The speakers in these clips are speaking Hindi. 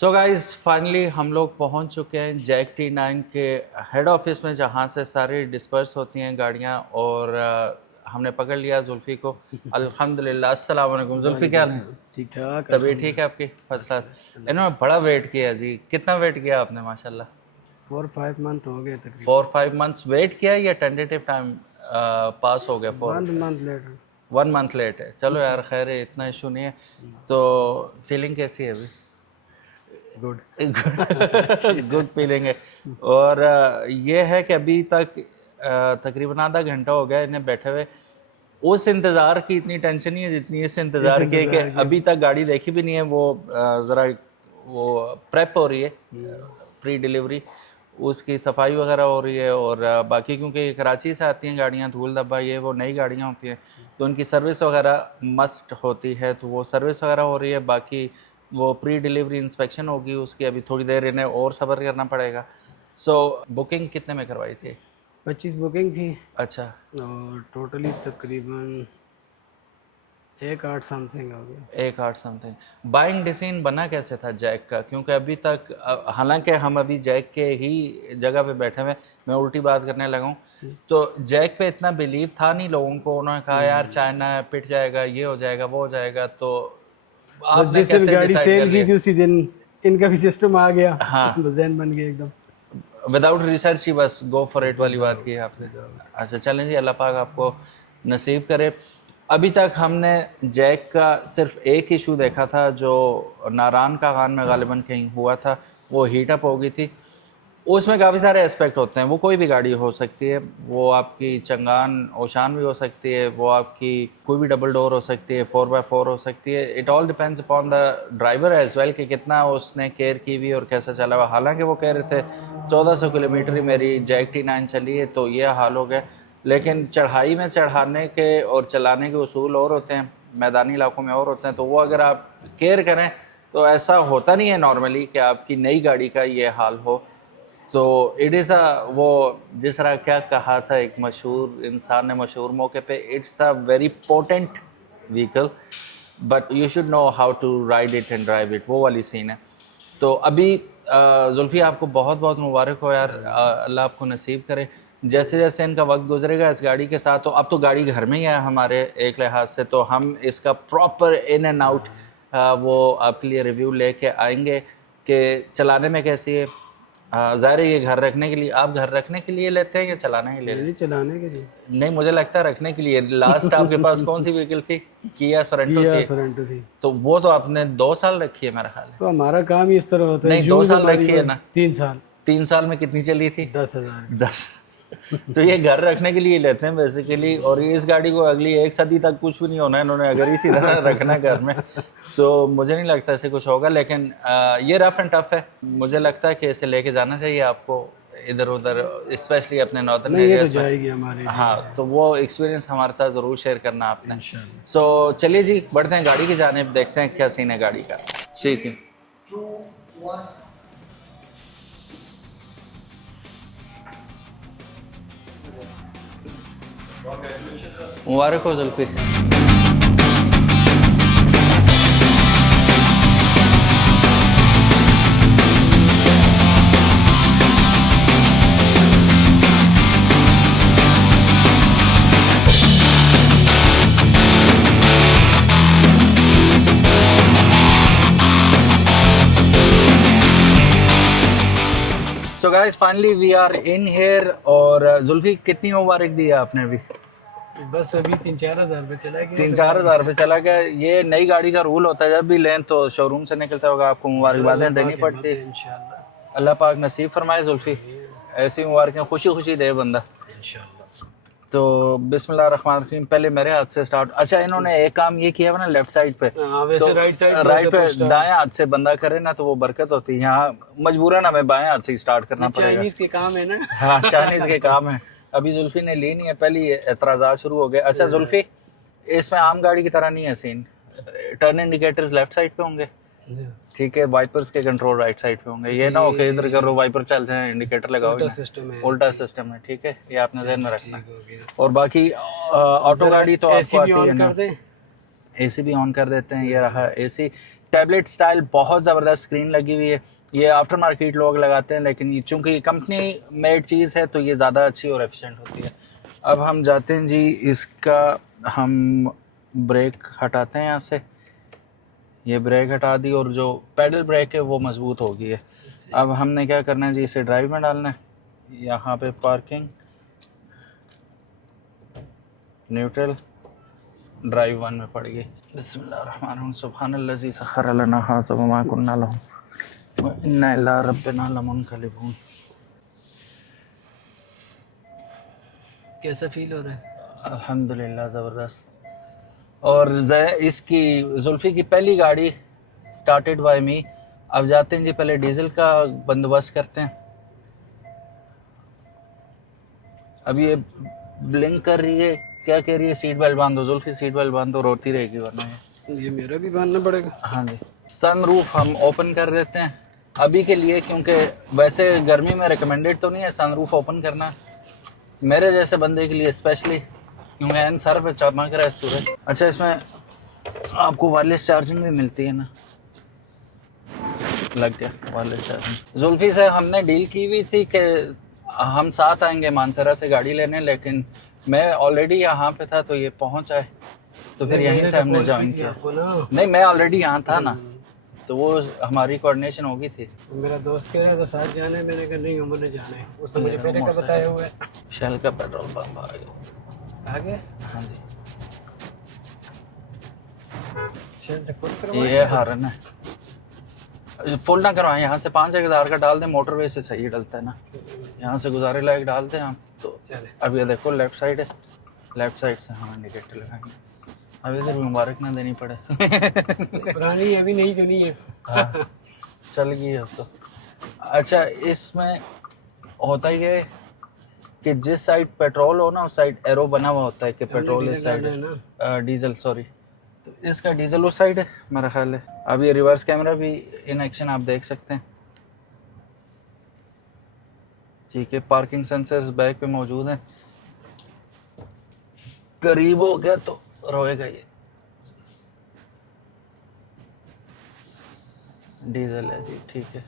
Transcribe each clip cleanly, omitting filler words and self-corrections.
सो गाइस फाइनली हम लोग पहुंच चुके हैं जैक T9 के हेड ऑफिस में, जहां से सारी डिस्पर्स होती हैं गाड़ियां। और हमने पकड़ लिया जुल्फी को। अल्हम्दुलिल्लाह। अस्सलाम वालेकुम जुल्फी, क्या हाल है? ठीक ठाक तबीयत ठीक है आपकी? First class. इन्होंने बड़ा वेट किया जी। कितना वेट किया आपने? माशाल्लाह 4-5 मंथ हो गए तकरीबन। 4-5 मंथ्स वेट किया या टेंटेटिव टाइम पास हो गया? 1 मंथ लेटर। 1 मंथ लेट है। चलो यार खैर है, इतना इशू नहीं है। तो फीलिंग कैसी है अभी? गुड। गुड फीलिंग है। और ये है कि अभी तक तकरीबन आधा घंटा हो गया इन्हें बैठे हुए। उस इंतज़ार की इतनी टेंशन नहीं है जितनी इस इंतज़ार की है कि अभी तक गाड़ी देखी भी नहीं है। वो ज़रा वो प्रेप हो रही है, प्री डिलीवरी, उसकी सफाई वगैरह हो रही है। और बाकी क्योंकि कराची से आती हैं गाड़ियाँ, धूल धब्बा ये वो नई गाड़ियाँ होती हैं, तो उनकी सर्विस वगैरह मस्ट होती है, तो वो सर्विस वगैरह हो रही है। बाकी वो प्री डिलीवरी इंस्पेक्शन होगी उसकी, अभी थोड़ी देर इन्हें और सब्र करना पड़ेगा। सो बुकिंग कितने में करवाई थी? 25 बुकिंग थी अच्छा, और टोटली तकरीबन 1.8 समथिंग हो गया। 1.8 समथिंग। बाइंग डिसीजन बना कैसे था जैक का? क्योंकि अभी तक हालांकि हम अभी जैक के ही जगह पे बैठे हुए, मैं उल्टी बात करने लगा हूँ, तो जैक पे इतना बिलीव था नहीं लोगों को। उन्होंने कहा यार चाइना पिट जाएगा, ये हो जाएगा, वो हो जाएगा। तो बस आपने जिस दिन कैसे गाड़ी डिसाइड कर सेल की लिया? थी उसी दिन इनका भी सिस्टम आ गया। हाँ, जहन बन गया एकदम। विदाउट रिसर्च ही बस गो फॉर इट वाली बात की है आपने। विदाउट। अच्छा चलें जी, अल्लाह पाक आपको नसीब करे। अभी तक हमने जैक का सिर्फ एक इशू देखा था जो नारान का खान में गालिबन कहीं हुआ था, वो हीट अप हो गई थी। उसमें काफ़ी सारे एस्पेक्ट होते हैं। वो कोई भी गाड़ी हो सकती है, वो आपकी चंगान ओशान भी हो सकती है, वो आपकी कोई भी डबल डोर हो सकती है, 4x4 हो सकती है। It all depends upon the driver as well कि कितना उसने केयर की हुई और कैसा चला हुआ। हालांकि वो कह रहे थे 1400 किलोमीटर ही मेरी जैक T9 चली है, तो ये हाल हो गया। लेकिन चढ़ाई में चढ़ाने के और चलाने के उसूल और होते हैं, मैदानी इलाकों में और होते हैं। तो वो अगर आप केयर करें तो ऐसा होता नहीं है नॉर्मली कि आपकी नई गाड़ी का ये हाल हो। तो इट इज़ वो जिस तरह क्या कहा था एक मशहूर इंसान ने मशहूर मौके पे, it's a very potent vehicle but you should know how to ride it and drive it, वो वाली सीन है। तो अभी जुल्फी आपको बहुत बहुत मुबारक हो यार। अल्लाह आपको नसीब करे। जैसे जैसे इनका वक्त गुजरेगा इस गाड़ी के साथ, तो अब तो गाड़ी घर में ही है हमारे एक लिहाज से, तो हम इसका प्रॉपर इन एंड आउट वो आपके लिए रिव्यू लेके आएंगे कि चलाने में कैसी है। ज़ाहिर है ये घर रखने के लिए, आप घर रखने के लिए लेते हैं या चलाने के लिए लेते नहीं चलाने के लिए। हैं? नहीं, मुझे लगता है रखने के लिए। लास्ट आपके पास कौन सी व्हीकल थी? किया सोरेंटो किया थी, सोरेंटो थी। तो वो तो आपने 2 साल रखी है मेरा ख्याल है। तो हमारा काम ही इस तरह होता है। नहीं, 2 साल हमारी रखी है ना? 3 साल। 3 साल में कितनी चली थी? 10,000। 10। तो ये घर रखने के लिए लेते हैं बेसिकली। और इस गाड़ी को अगली 1 सदी तक कुछ भी नहीं होना है इन्होंने अगर इसी तरह रखना है घर में, तो मुझे नहीं लगता ऐसे कुछ होगा। लेकिन ये रफ एंड टफ है। मुझे लगता है कि इसे लेके जाना चाहिए आपको इधर उधर, स्पेशली अपने नॉर्दर्न नहीं ये तो एरियाज में। जाएगी हमारे लिए। हाँ, तो वो एक्सपीरियंस हमारे साथ ज़रूर शेयर करना आपने। इंशाल्लाह। सो चलिए जी, बढ़ते हैं गाड़ी की जानिब, देखते हैं क्या सीन है गाड़ी का। ठीक है, मुबारक हो Zulfi. So guys finally we are in here. और जुल्फी कितनी मुबारक दी है आपने अभी? बस अभी 3-4 हज़ार रुपये चला गया। 3-4 हज़ार रुपये चला गया। ये नई गाड़ी का रूल होता है, जब भी लें तो शोरूम से निकलता होगा आपको मुबारकबादें देनी पड़ती है। इंशाल्लाह। अल्लाह पाक नसीब फरमाए जुल्फी, ऐसी मुबारकें खुशी खुशी दे बंदा। इंशाल्लाह। तो बिस्मिल्लाह रहमान रहीम, पहले मेरे हाथ से स्टार्ट। अच्छा, इन्होंने एक काम ये किया है ना लेफ्ट साइड पे, हाँ, वैसे तो राइट साइड राइट पे दाएं हाथ से बंदा करे ना तो वो बरकत होती है। यहाँ मजबूरन हमें बाएं हाथ से स्टार्ट करना पड़ेगा। चाइनीज के काम है ना। हाँ, चाइनीज के काम है। अभी जुल्फी ने ली नहीं है, पहले एतराज़ात शुरू हो गए। अच्छा जुल्फी, इसमें आम गाड़ी की तरह नहीं है scene. Turn indicators left side पे होंगे, ठीक है, वाइपर्स के कंट्रोल राइट साइड पे होंगे। ये ना हो कि इधर करो वाइपर चल जाए इंडिकेटर लगाओ, उल्टा सिस्टम है। उल्टा सिस्टम है, ठीक है, ये आपने ध्यान में रखना। और बाकी ऑटो गाड़ी तो आपको आती है ना, एसी भी ऑन कर देते हैं। ये रहा एसी। टैबलेट स्टाइल बहुत ज़बरदस्त स्क्रीन लगी हुई है। ये आफ्टर मार्केट लोग लगाते हैं, लेकिन ये चूँकि कंपनी मेड चीज़ है तो ये ज़्यादा अच्छी और एफिशिएंट होती है। अब हम जाते हैं जी, इसका हम ब्रेक हटाते हैं यहाँ से। ये ब्रेक हटा दी और जो पैडल ब्रेक है वो मजबूत हो गई है। अब हमने क्या करना है जी, इसे ड्राइव में डालना है। यहाँ पे पार्किंग, न्यूट्रल, ड्राइव 1 में पड़ गई। बिस्मिल्लाहिर्रहमानिर्रहीम, सुब्हानल्लज़ी सख़्ख़र लना हाज़ा व मा कुन्ना लहू व इन्ना इला रब्बिना लमुनक़लिबून। कैसा फील हो रहा है? अल्हम्दुलिल्लाह ज़बरदस्त। और इसकी जुल्फ़ी की पहली गाड़ी स्टार्टेड बाय मी। अब जाते हैं जी, पहले डीजल का बंदोबस्त करते हैं। अब ये ब्लिंक कर रही है, क्या कह रही है? सीट बेल्ट बांधो जुल्फ़ी, सीट बेल्ट बांधो, रोती रहेगी वरना ये मेरा भी बांधना पड़ेगा। हाँ जी। सनरूफ हम ओपन कर देते हैं अभी के लिए, क्योंकि वैसे गर्मी में रिकमेंडेड तो नहीं है सनरूफ ओपन करना, मेरे जैसे बंदे के लिए स्पेशली, क्योंकि एन सर पे चमक रहा है सूरज। अच्छा, इसमें आपको वायरलेस चार्जिंग भी मिलती है ना? लग गया वायरलेस चार्जिंग। जुल्फी से हमने डील की हुई थी कि हम साथ आएंगे मानसरा से गाड़ी लेने, लेकिन मैं ऑलरेडी यहाँ पे था तो ये पहुँच आए, तो फिर यहीं से हमने ज्वाइन किया। नहीं, मैं ऑलरेडी यहाँ था ना, तो वो हमारी कोऑर्डिनेशन हो गई थी। मेरा दोस्त कह रहा था साथ जाना है, मैंने कहा नहीं उम्र ने जाना है, उसने मुझे पहले का बताया हुआ है। शेल का पेट्रोल पंप आ गया। आ गया? हाँ जी, शेल से फुल करवा। ये हारन है, फुल ना करवाएं, यहाँ से 5,000 का डाल दें, मोटरवे से सही डलता है ना, यहाँ से गुजारे लायक डाल दें हम तो। चले, अब ये देखो लेफ्ट साइड है, लेफ्ट साइड से हम इंडिकेटर लगाएंगे। अब इधर मुबारक ना देनी पड़े। पुरानी अभी नहीं तो नहीं है। हाँ, चल गई है तो। अच्छा, इसमें होता ही है कि जिस साइड पेट्रोल हो ना उस साइड एरो बना हुआ होता है कि पेट्रोल इस साइड है ना, है, डीजल सॉरी, तो इसका डीजल उस साइड है मेरा ख्याल है। अब ये रिवर्स कैमरा भी इन एक्शन आप देख सकते हैं, ठीक है। पार्किंग सेंसर्स बैक पे मौजूद हैं। करीब हो गया तो रोएगा ये। डीजल है जी, ठीक है।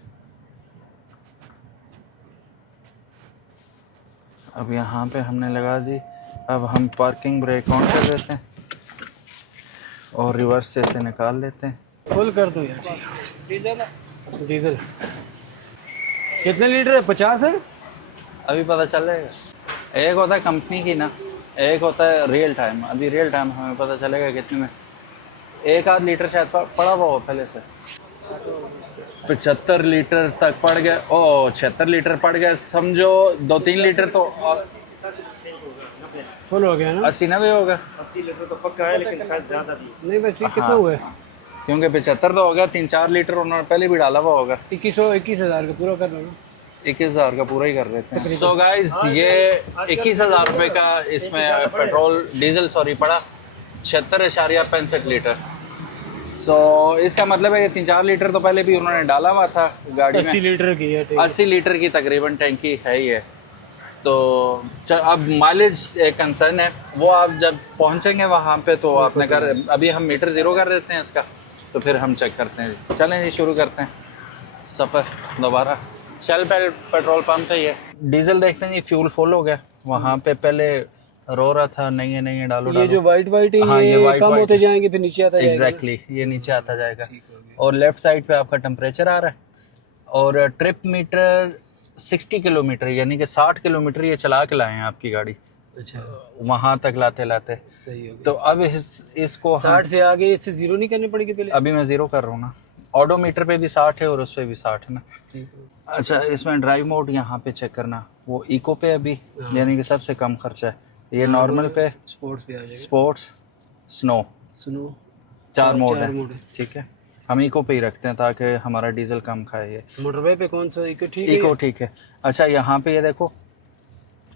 अब यहाँ पे हमने लगा दी। अब हम पार्किंग ब्रेक ऑन कर देते हैं और रिवर्स से इसे निकाल लेते हैं। फुल कर दो यार। डीजल कितने लीटर है? 50 है? अभी पता चल जाएगा। एक होता है कंपनी की ना, एक होता है रियल टाइम। अभी रियल टाइम हमें पता चलेगा कितने में। 1-8 लीटर शायद पड़ा हुआ हो पहले से। 75 लीटर तक पड़ गया। ओ 76 लीटर पड़ गया, समझो 2-3 लीटर तो फुल हो गया ना। 80-90 होगा। 80 लीटर तो पक्का है, लेकिन शायद ज्यादा नहीं बस ठीक। कितना हुआ है? क्योंकि 75 तो होगा, 3-4 लीटर उन्होंने पहले भी डाला हुआ होगा। 21,000 का पूरा कर लो ना। 21,000 का पूरा ही कर देते हैं। सो गाइस, ये 21,000 रुपये का इसमें पेट्रोल डीजल सॉरी पड़ा, 76.65 लीटर। सो इसका मतलब है कि 3-4 लीटर तो पहले भी उन्होंने डाला हुआ था गाड़ी में। 80 लीटर की है। 80 लीटर की तकरीबन टैंकी है ही है। तो अब माइलेज एक कंसर्न है, वो आप जब पहुंचेंगे वहाँ पे तो आपने कर, अभी हम मीटर ज़ीरो कर देते हैं इसका, तो फिर हम चेक करते हैं। चलें जी, शुरू करते हैं सफ़र दोबारा। शेल पेट्रोल पंप पे ही है। डीजल देखते हैं जी, फ्यूल फुल हो गया। वहाँ पे पहले रो रहा था नहीं है नहीं है, डालो ये जो वाइट वाइट है, हाँ, ये ये white कम white होते जाएंगे फिर नीचे आता जाएगा। एग्जैक्टली, ये नीचे आता जाएगा। और लेफ्ट साइड पे आपका टेम्परेचर आ रहा है और ट्रिप मीटर 60 किलोमीटर, यानी कि 60 किलोमीटर ये चला के लाए हैं आपकी गाड़ी। अच्छा, वहाँ तक लाते लाते सही हो गया। तो अब इसको 60 से आगे इससे जीरो नहीं करनी पड़ेगी पहले? अभी मैं ज़ीरो कर रहा हूँ ना, ऑडोमीटर पे भी 60 है और उस पे भी 60 है ना। अच्छा, इसमें ड्राइव मोड यहाँ पे चेक करना, वो इको पे अभी, यानी कि सबसे कम खर्चा है। ये नॉर्मल पे, स्पोर्ट्स पे आ जाएगा, स्पोर्ट्स, स्नो, सुनो 4 मोड है, ठीक है। हम इको पे ही रखते हैं ताकि हमारा डीजल कम खाए। ये मोटरवे पे कौन सा इको ठीक है? इको ठीक है। अच्छा, यहाँ पे ये देखो,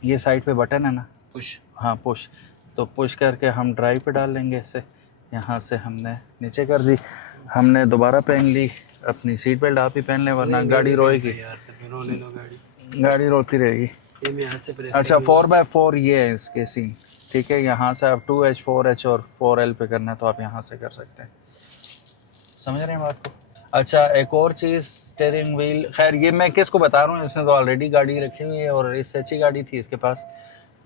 ये साइड पे बटन है ना, पुश। हाँ पुश, तो पुश करके हम ड्राइव पे डाल लेंगे इसे। यहाँ से हमने नीचे कर दी, हमने दोबारा पहन ली अपनी सीट बेल्ट। आप ही पहन लें वरना गाड़ी रोएगी यार, तो रो ले लो गाड़ी, गाड़ी रोती रहेगी। ये मैं हाथ से प्रेस। अच्छा, 4x4 ये है इसके सीन, ठीक है। यहाँ से आप 2H 4H और 4L पे करना है तो आप यहाँ से कर सकते हैं। समझ रहे हैं बात को? अच्छा, एक और चीज़, स्टीयरिंग व्हील, खैर ये मैं किसको बता रहा हूँ, इसने तो ऑलरेडी गाड़ी रखी हुई है और इससे अच्छी गाड़ी थी इसके पास,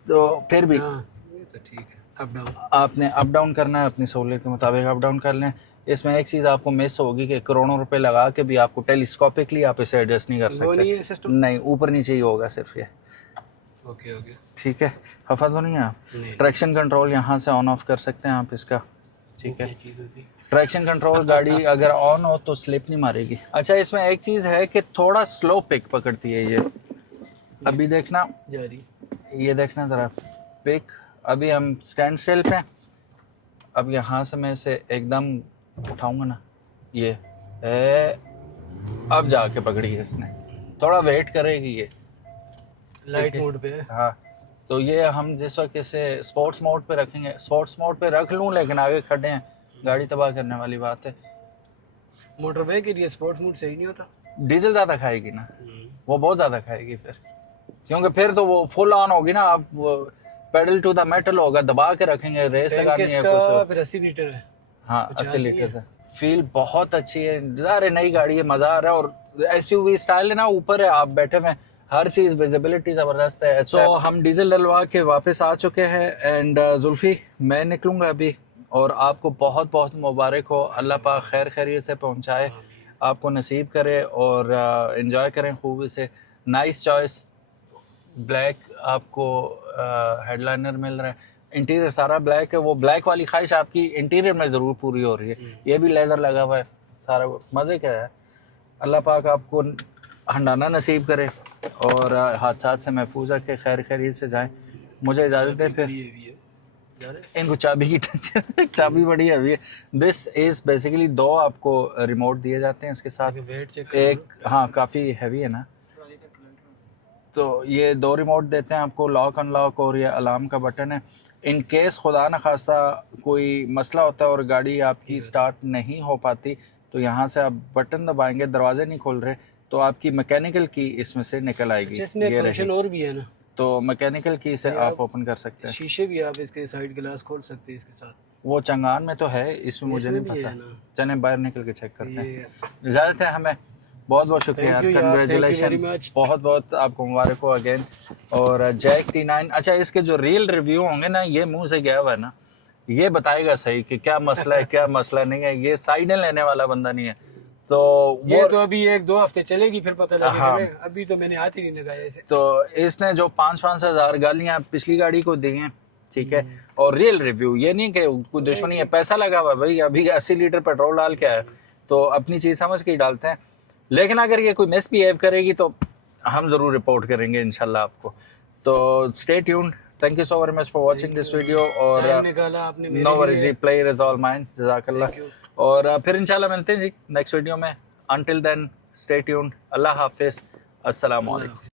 तो फिर भी हाँ ये तो ठीक है, अप डाउन। आपने अप डाउन करना है, अपनी सहूलियत के मुताबिक अप डाउन कर लें। इसमें एक चीज़ आपको मिस होगी कि करोड़ों रुपए लगा के भी आपको टेलीस्कोपिकली आप इसे एडजस्ट नहीं कर वो नहीं है सकते। सिस्टम? नहीं, ऊपर नीचे ही होगा सिर्फ ये। Okay okay. ठीक है, खफा तो नहीं है आप? नहीं। ट्रैक्शन कंट्रोल यहाँ से ऑन ऑफ कर सकते हैं आप इसका। ठीक है, क्या चीज़ होती है? ट्रैक्शन कंट्रोल गाड़ी अगर ऑन हो तो स्लिप नहीं मारेगी। अच्छा, इसमें एक चीज़ है कि थोड़ा स्लो पिक पकड़ती है ये। अभी देखना, जा रही। ये देखना ज़रा पिक, अभी हम स्टैंड स्टिल पे हैं। अब यहाँ से मैं इसे एकदम उठाऊंगा ना, ये अब जाके पकड़ी है इसने, थोड़ा वेट करेगी ये। लाइट मोड पे है। हाँ, तो ये हम जिस वक्त इसे स्पोर्ट्स मोड पे रखेंगे, स्पोर्ट्स मोड पे रख लूँ लेकिन आगे खड़े हैं, गाड़ी तबाह करने वाली बात है। मोटरवे के लिए स्पोर्ट्स मोड सही नहीं होता। डीजल ज़्यादा खाएगी ना, वो बहुत ज़्यादा खाएगी फिर, क्योंकि फिर तो वो फुल ऑन होगी ना, आप पेडल टू द मेटल होगा, दबा के रखेंगे, रेस लगानी है कुछ। फिर 80 लीटर है। हाँ 80 लीटर का। फील बहुत अच्छी है, ज़ाहिर नई गाड़ी है, मज़ा आ रहा है, और एसयूवी स्टाइल है ना, ऊपर है आप बैठे में, हर चीज़ विजिबिलिटी ज़बरदस्त है। तो हम डीजल डलवा के वापस आ चुके हैं एंड जुल्फी मैं निकलूँगा अभी, और आपको बहुत बहुत मुबारक हो, अल्लाह पाक खैर खैरियत से पहुँचाए, आपको नसीब करे और एंजॉय करें खूब इसे। नाइस चॉइस, ब्लैक आपको हेडलाइनर मिल रहा है, इंटीरियर सारा ब्लैक है, वो ब्लैक वाली ख्वाहिश आपकी इंटीरियर में ज़रूर पूरी हो रही है। ये भी लेदर लगा हुआ है, सारा मज़े का है। अल्लाह पाक आपको हंडाना नसीब करे और हादसात से महफूज रखे, खैर खैरियत से जाएं। मुझे इजाज़त दें फिर। इनको चाबी की टेंशन चाबी बड़ी हैवी है। दिस इज़ बेसिकली 2 आपको रिमोट दिए जाते हैं इसके साथ, एक हाँ काफ़ी हैवी है ना, तो ये 2 रिमोट देते हैं आपको, लॉक अनलॉक और ये अलार्म का बटन है। इन केस खुदा न खास्ता कोई मसला होता है और गाड़ी आपकी स्टार्ट नहीं हो पाती, तो यहाँ से आप बटन दबाएंगे, दरवाजे नहीं खोल रहे तो आपकी मैकेनिकल की इसमें से निकल आएगी। इसमें एक फंक्शन और भी है ना, तो मैकेनिकल की से आप ओपन कर सकते हैं। शीशे भी आप इसके साइड ग्लास खोल सकते हैं इसके साथ। वो चंगान में तो है, इसमें मुझे नहीं पता, चले बाहर निकल के चेक करते हैं। इजाज़त है हमें, बहुत बहुत शुक्रिया, कंग्रेचुलेशन, बहुत बहुत आपको मुबारक हो अगेन। और जैक T9, अच्छा इसके जो रियल रिव्यू होंगे ना, ये मुंह से गया हुआ है ना, ये बताएगा सही कि क्या मसला है क्या मसला नहीं है, ये साइडें लेने वाला बंदा नहीं है। तो ये तो अभी 1-2 हफ्ते चलेगी फिर पता लगेगा। हाँ। अभी तो मैंने हाथ ही नहीं लगाया इसे। तो इसने जो 5-5 हज़ार गालियां पिछली गाड़ी को दी हैं, ठीक है, और रियल रिव्यू, ये नहीं कि कोई दुश्मनी है, पैसा लगा हुआ भाई, अभी 80 लीटर पेट्रोल डाल के आया, तो अपनी चीज़ समझ के ही डालते हैं। लेकिन अगर ये कोई मिसबिहेव करेगी तो हम ज़रूर रिपोर्ट करेंगे इंशाल्लाह आपको। तो stay tuned, thank you so very much for watching this video, और no worries, player is all mine, जज़ाकल्लाह। और फिर इंशाल्लाह मिलते हैं जी नेक्स्ट वीडियो में। अंटिल देन स्टे ट्यून्ड, अल्लाह हाफिज़, अस्सलाम वालेकुम।